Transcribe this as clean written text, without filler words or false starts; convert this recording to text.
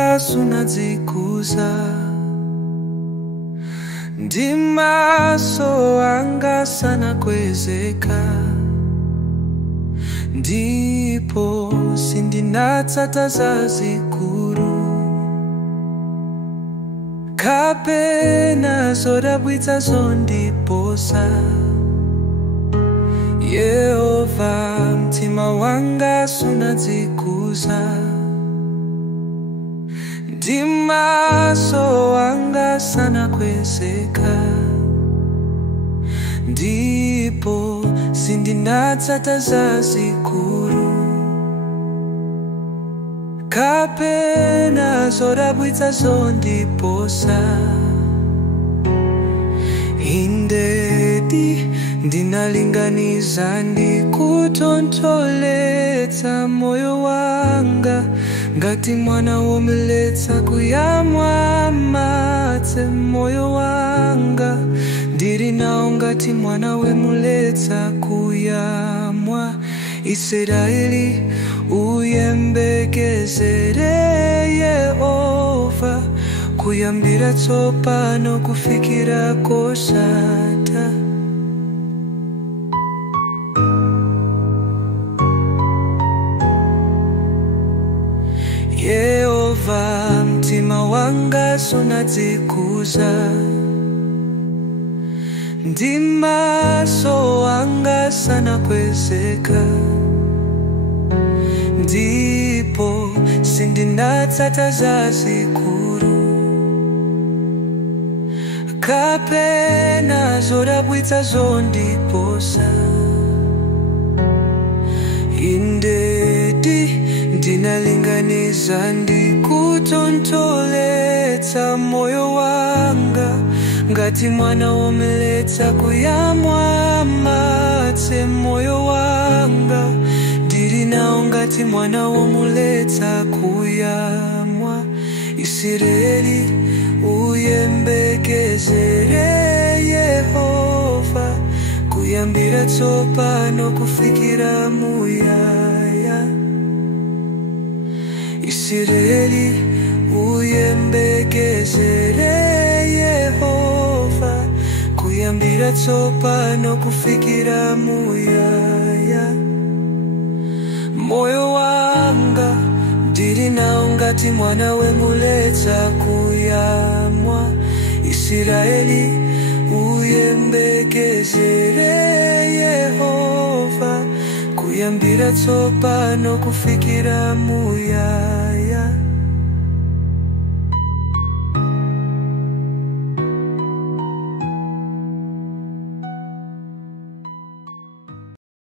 wanga sunadzikuza, ndi maso anga sanakwezeka, ndipo sindinatsata zazikulu kapena zodabwitsa zondiposa. Yehova, mtima wanga sunadzikuza, ndi maso anga sanakwezeka, ndipo sindinatsata zazikulu kapena zodabwitsa zondiposa. Indedi ndinalinganiza ndikutontholetsa moyo wanga, ngati mwana womuletsa kuyamwa madzi. Moyo wanga ndiri nawo ngati mwana womuletsa kuyamwa. Israeli uyembekezere Yehova, kuyambira tsopano kufikira kosatha. Yehova, mtima wanga sunadzikuza, ndi maso anga sanakwezeka, ndipo sindinatsata zazikulu kapena zodabwitsa zondiposa. Indedi ndinalinganiza ndikutontholetsa moyo wanga, ngati mwana womuletsa kuyamwa madzi. Moyo wanga ndiri nawo ngati mwana womuletsa kuyamwa. Israeli uyembekezere Yehova, kuyambira tsopano kufikira muyaya. Israeli uyembekezere Yehova, kuyambira tsopano kufikira muyaya. Moyo wanga ndiri nawo ngati mwana womuletsa kuyamwa. Israeli uyembekezere Yehova, kuyambira tsopano kufikira muyaya.